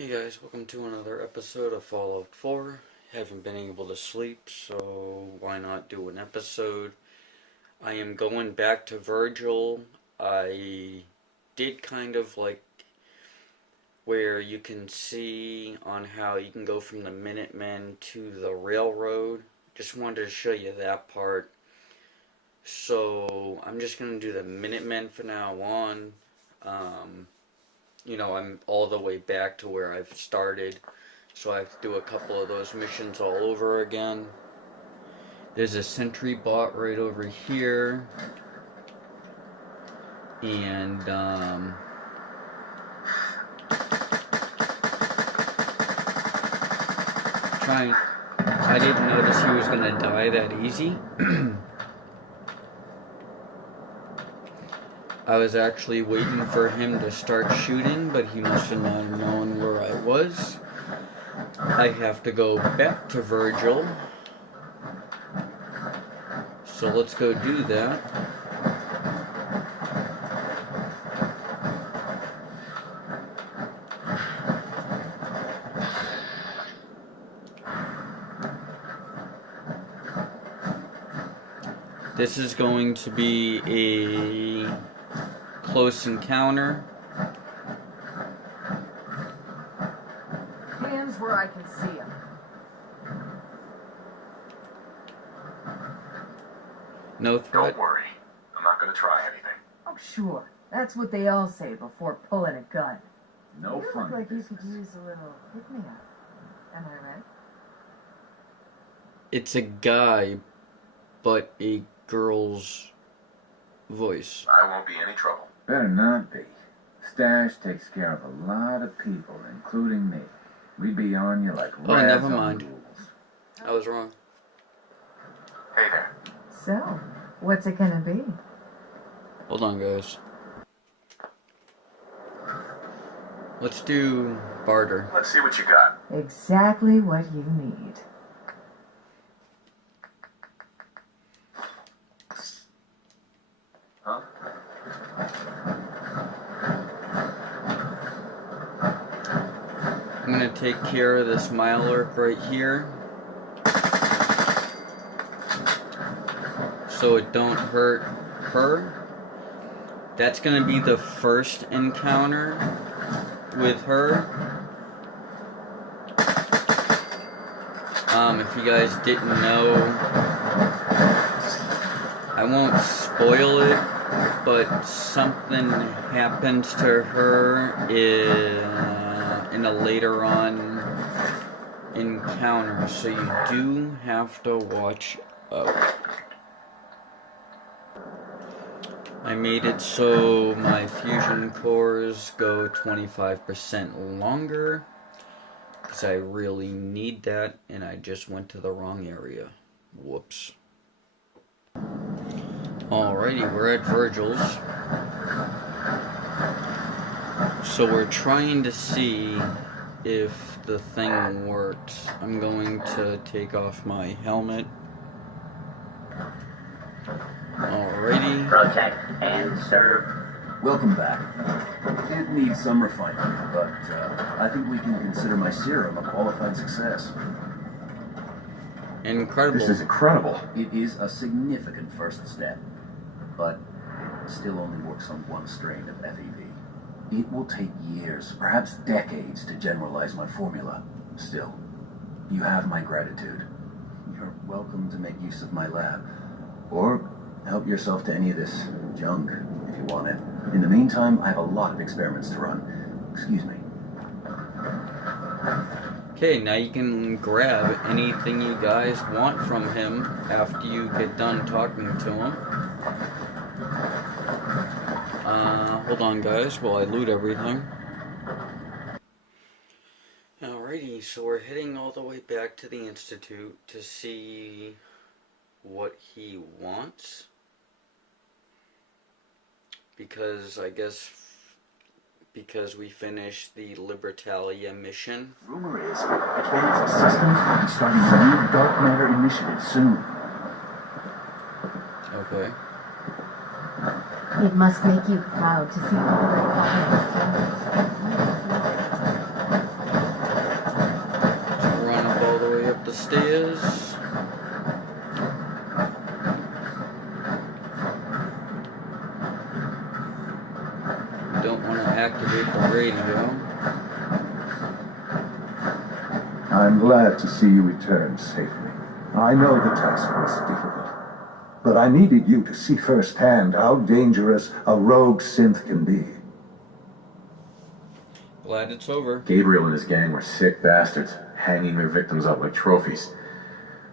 Hey guys, welcome to another episode of Fallout 4. Haven't been able to sleep, so why not do an episode? I am going back to Virgil. I did kind of like where you can see on how you can go from the Minutemen to the railroad. Just wanted to show you that part. So I'm just going to do the Minutemen from now on. I'm all the way back to where I've started, so I have to do a couple of those missions all over again. There's a sentry bot right over here, and I didn't notice he was gonna die that easy. I was actually waiting for him to start shooting, but he must have not known where I was. I have to go back to Virgil. So let's go do that. This is going to be a close encounter. Hands where I can see them. No threat. Don't worry. I'm not going to try anything. Oh, sure. That's what they all say before pulling a gun. No You fun. look like you could use a little pick-me-up. Am I right? It's a guy, but a girl's voice. I won't be any trouble. Better not be. Stash takes care of a lot of people, including me. We'd be on you like Oh, rats never on mind. rules. I was wrong. Hey there. So, what's it gonna be? Hold on, guys. Let's do barter. Let's see what you got. Exactly what you need. Huh? I'm gonna take care of this Mylark right here, so it don't hurt her. That's gonna be the first encounter with her. If you guys didn't know, I won't spoil it, but something happens to her in a later on encounter, so you do have to watch out. I made it so my fusion cores go 25% longer, because I really need that, and I just went to the wrong area. Whoops. Alrighty, we're at Virgil's. So we're trying to see if the thing works. I'm going to take off my helmet. Alrighty. Protect and serve. Welcome back. It needs some refinement, but I think we can consider my serum a qualified success. Incredible. This is incredible. It is a significant first step, but it still only works on one strain of FEV. It will take years, perhaps decades, to generalize my formula. Still, you have my gratitude. You're welcome to make use of my lab, or help yourself to any of this junk if you want it. In the meantime, I have a lot of experiments to run. Excuse me. Okay, now you can grab anything you guys want from him after you get done talking to him. Hold on, guys, while I loot everything. Alrighty, so we're heading all the way back to the Institute to see what he wants. Because, I guess, because we finished the Libertalia mission. Rumor is, Advanced Systems will be starting a new dark matter initiative soon. Okay. It must make you proud to see all that God has done. upstairs. Don't want to activate the radio. I'm glad to see you return safely. I know the task was difficult, but I needed you to see firsthand how dangerous a rogue synth can be. Glad it's over. Gabriel and his gang were sick bastards, hanging their victims up like trophies.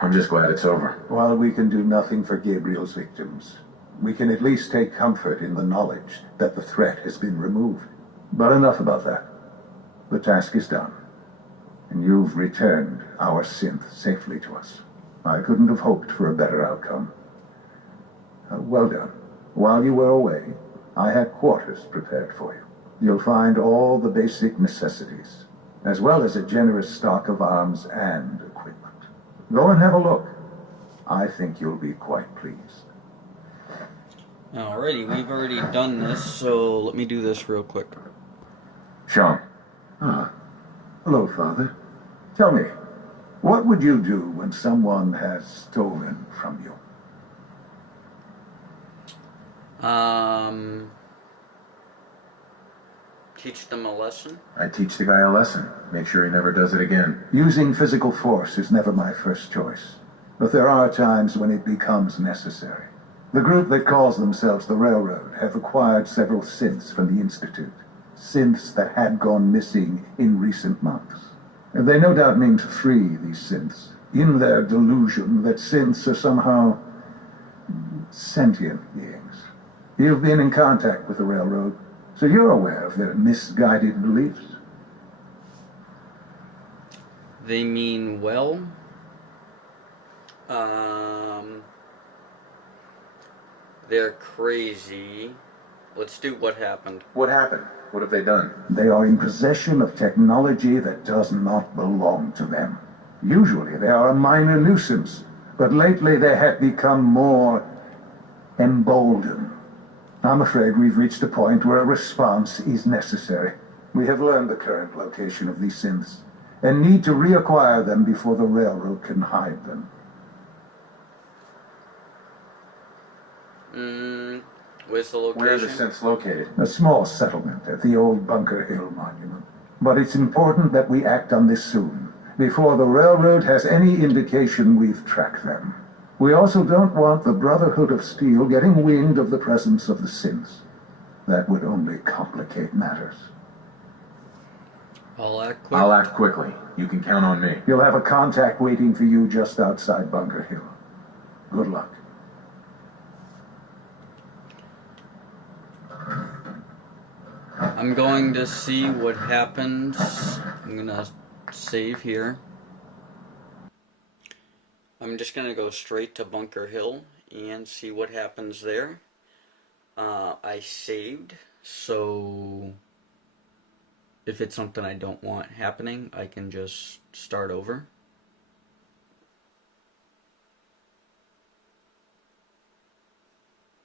I'm just glad it's over. While we can do nothing for Gabriel's victims, we can at least take comfort in the knowledge that the threat has been removed. But enough about that. The task is done, and you've returned our synth safely to us. I couldn't have hoped for a better outcome. Well done. While you were away, I had quarters prepared for you. You'll find all the basic necessities, as well as a generous stock of arms and equipment. Go and have a look. I think you'll be quite pleased. Alrighty, we've already done this, so let me do this real quick. Sean. Ah. Hello, Father. Tell me, what would you do when someone has stolen from you? Teach them a lesson. I teach the guy a lesson. Make sure he never does it again. Using physical force is never my first choice, but there are times when it becomes necessary. The group that calls themselves the Railroad have acquired several synths from the Institute. Synths that had gone missing in recent months. And they no doubt mean to free these synths, in their delusion that synths are somehow sentient beings. You've been in contact with the Railroad, so you're aware of their misguided beliefs. They mean well. They're crazy. Let's do what happened. What happened? What have they done? They are in possession of technology that does not belong to them. Usually they are a minor nuisance, but lately they have become more emboldened. I'm afraid we've reached a point where a response is necessary. We have learned the current location of these synths, and need to reacquire them before the Railroad can hide them. Where's the location? Where are the synths located? A small settlement at the old Bunker Hill Monument. But it's important that we act on this soon, before the Railroad has any indication we've tracked them. We also don't want the Brotherhood of Steel getting wind of the presence of the synths. That would only complicate matters. I'll act quick. I'll act quickly. You can count on me. You'll have a contact waiting for you just outside Bunker Hill. Good luck. I'm going to see what happens. I'm gonna save here. I'm just gonna go straight to Bunker Hill and see what happens there. I saved, so if it's something I don't want happening, I can just start over.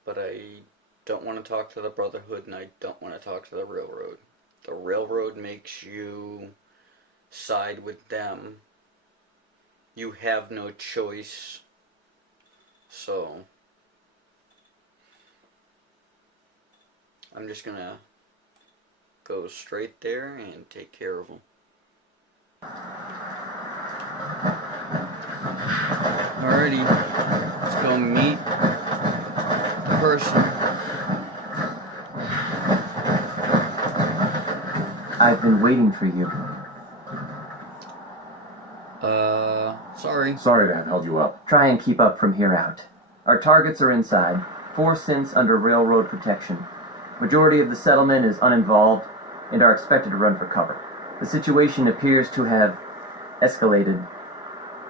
But I don't want to talk to the Brotherhood, and I don't want to talk to the Railroad. The Railroad makes you side with them. You have no choice. So I'm just gonna go straight there and take care of them. Alrighty, let's go meet the person. I've been waiting for you. Sorry. Sorry to have held you up. Try and keep up from here out. Our targets are inside, 4 synths under railroad protection. Majority of the settlement is uninvolved and are expected to run for cover. The situation appears to have escalated.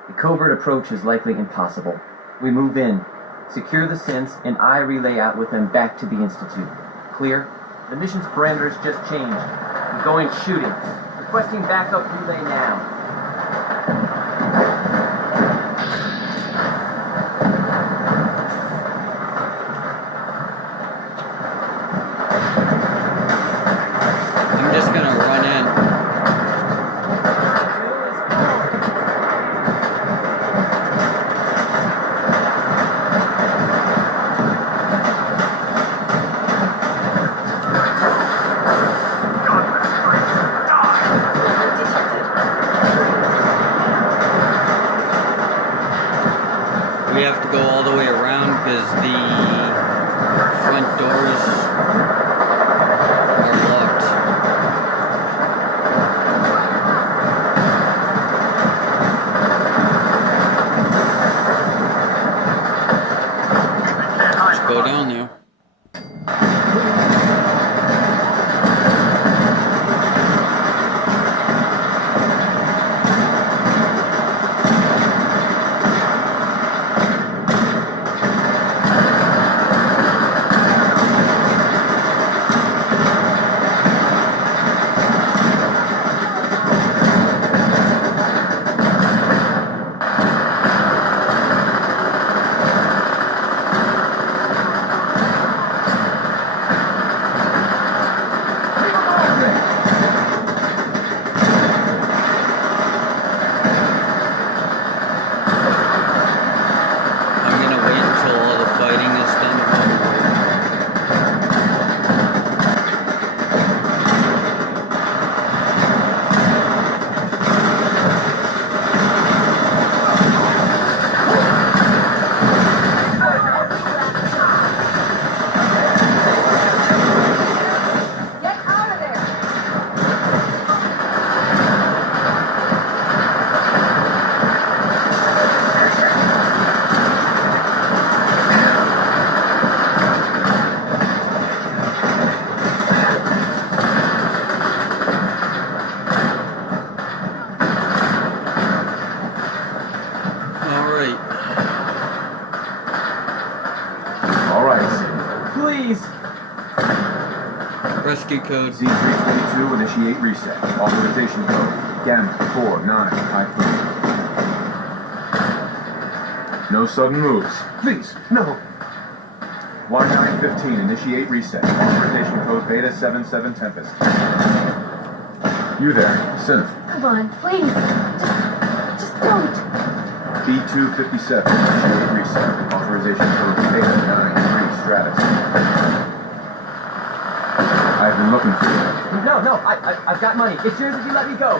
A covert approach is likely impossible. We move in, secure the synths, and I relay out with them back to the Institute. Clear? The mission's parameters just changed. I'm going shooting. Requesting backup relay now. I'm just gonna run in. We have to go all the way around because the front doors are locked. Let's go down there. Rescue code. Z322, initiate reset. Authorization code. Gamma49. No sudden moves. Please, no. 1915, initiate reset. Authorization code Beta 77 Tempest. You there, synth. Come on, please. Just don't. B257, initiate reset. Authorization code Beta 93 Stratus. I've been looking for you. No, I've got money. It's yours if you let me go.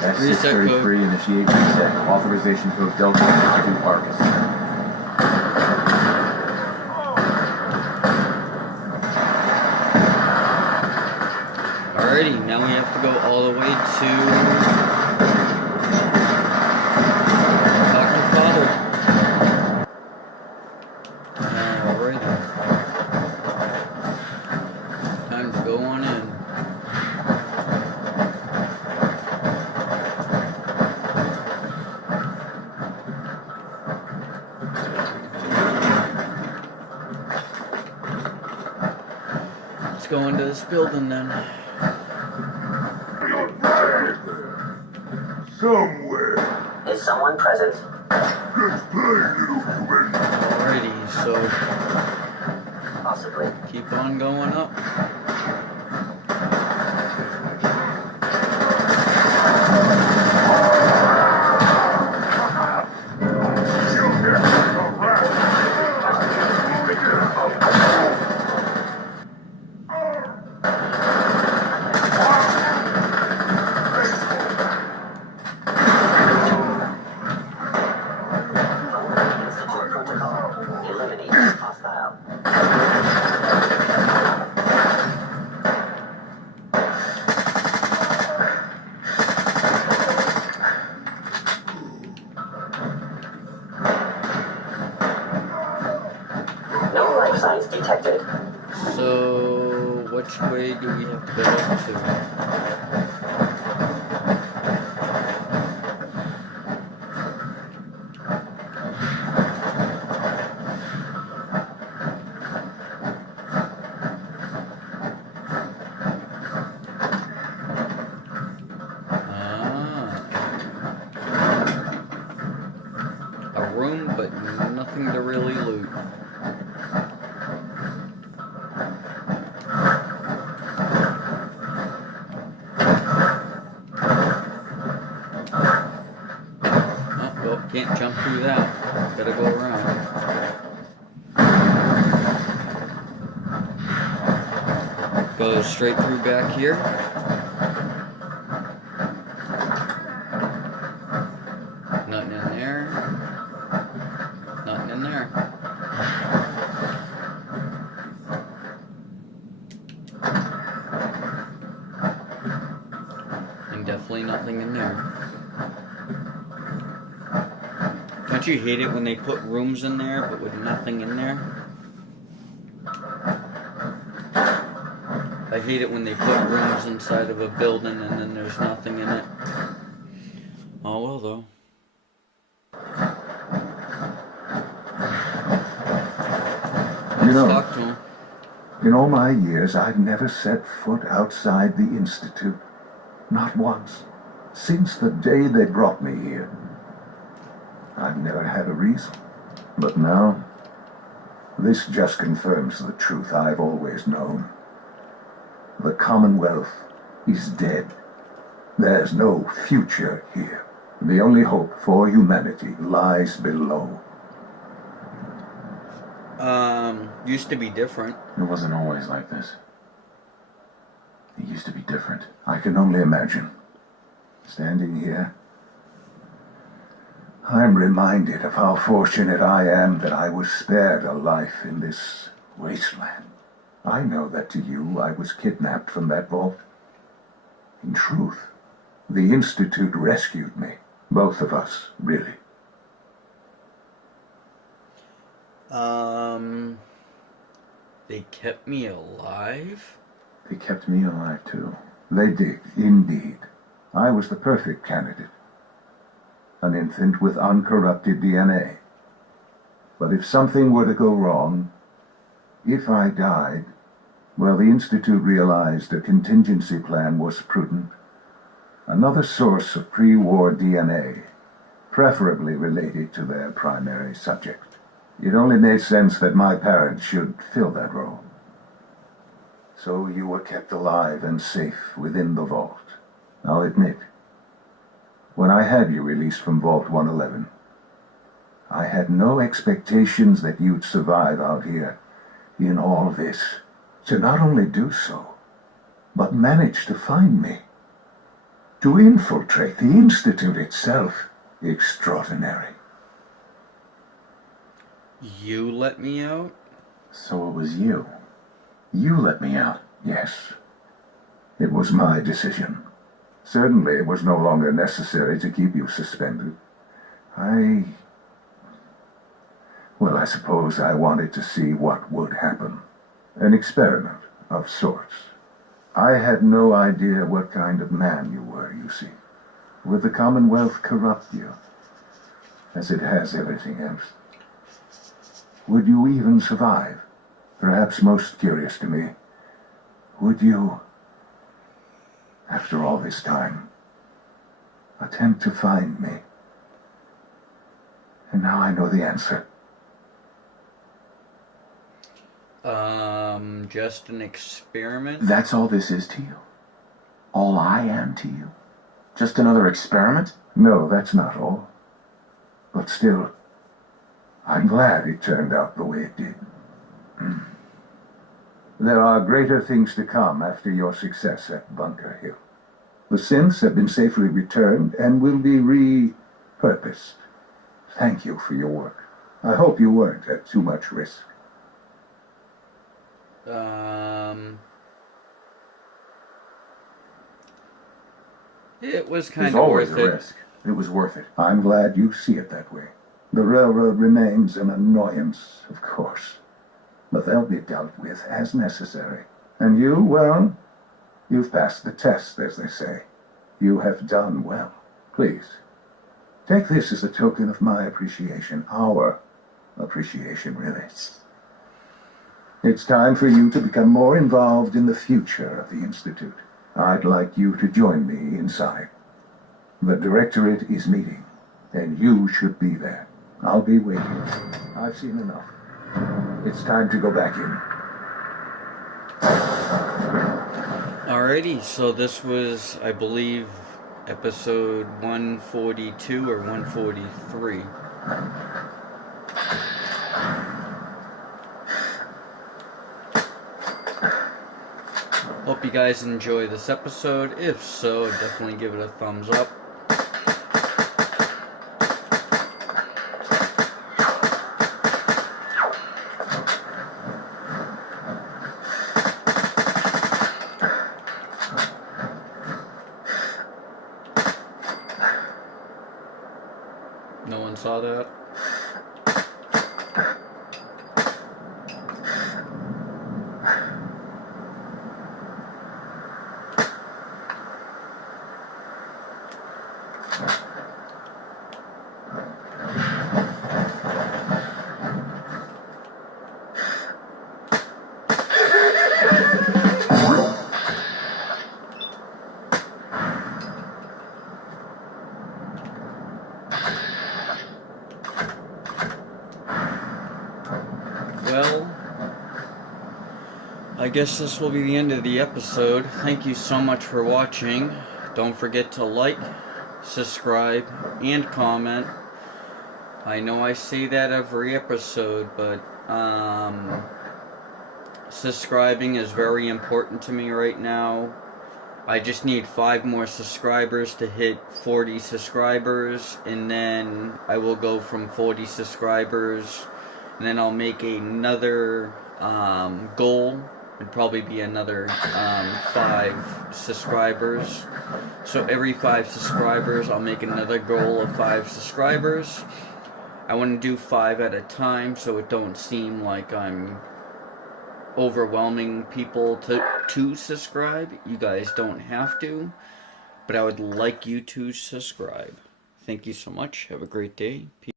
S633, initiate reset. Authorization code Delta 52 Arcus. Alrighty, now we have to go all the way to Dr. Father. Alrighty. Time to go on in. Let's go into this building then. Somewhere. Is someone present? Just play, little human. Alrighty, so Possibly. keep on going up. Institute protocol. Eliminate hostile. No life signs detected. So, which way do we have to go up to? A room, but nothing to really loot. Oh, well, can't jump through that. Gotta go around. Go straight through back here. Nothing in there. there. And definitely nothing in there. Don't you hate it when they put rooms in there, but with nothing in there? I hate it when they put rooms inside of a building and then there's nothing in it. Oh well, though. You know, Talk to him. in all my years, I've never set foot outside the Institute. Not once. Since the day they brought me here. I've never had a reason. But now, this just confirms the truth I've always known. The Commonwealth is dead. There's no future here. The only hope for humanity lies below. Used to be different. It wasn't always like this. It used to be different. I can only imagine. Standing here, I'm reminded of how fortunate I am that I was spared a life in this wasteland. I know that to you, I was kidnapped from that vault. In truth, the Institute rescued me. Both of us, really. They kept me alive? They kept me alive, too. They did, indeed. I was the perfect candidate. An infant with uncorrupted DNA. But if something were to go wrong, if I died, well, the Institute realized a contingency plan was prudent. Another source of pre-war DNA, preferably related to their primary subject. It only made sense that my parents should fill that role. So you were kept alive and safe within the vault. I'll admit, when I had you released from Vault 111, I had no expectations that you'd survive out here in all this. To not only do so, but manage to find me. To infiltrate the Institute itself. Extraordinary. You let me out? So it was you. You let me out. Yes. It was my decision. Certainly it was no longer necessary to keep you suspended. I suppose I wanted to see what would happen. An experiment of sorts. I had no idea what kind of man you were, you see. Would the Commonwealth corrupt you, as it has everything else? Would you even survive? Perhaps most curious to me, would you, after all this time, attempt to find me? And now I know the answer. Just an experiment? That's all this is to you? All I am to you? Just another experiment? No, that's not all. But still, I'm glad it turned out the way it did. There are greater things to come after your success at Bunker Hill. The synths have been safely returned and will be repurposed. Thank you for your work. I hope you weren't at too much risk. It was It kind was of always worth a it. risk. It was worth it. I'm glad you see it that way. The railroad remains an annoyance, of course. But they'll be dealt with as necessary. And you, well, you've passed the test, as they say. You have done well. Please, take this as a token of my appreciation. Our appreciation, really. It's time for you to become more involved in the future of the Institute. I'd like you to join me inside. The Directorate is meeting, and you should be there. I'll be waiting. I've seen enough. It's time to go back in. Alrighty, so this was, I believe, episode 142 or 143. Hope you guys enjoy this episode. If so, definitely give it a thumbs up. No one saw that? Well, I guess this will be the end of the episode. Thank you so much for watching. Don't forget to like, subscribe, and comment. I know I say that every episode, but subscribing is very important to me right now. I just need 5 more subscribers to hit 40 subscribers, and then I will go from 40 subscribers, and then I'll make another goal. It'd probably be another 5 subscribers. So every 5 subscribers, I'll make another goal of 5 subscribers. I want to do 5 at a time, so it don't seem like I'm overwhelming people to subscribe. You guys don't have to, but I would like you to subscribe. Thank you so much. Have a great day. Peace.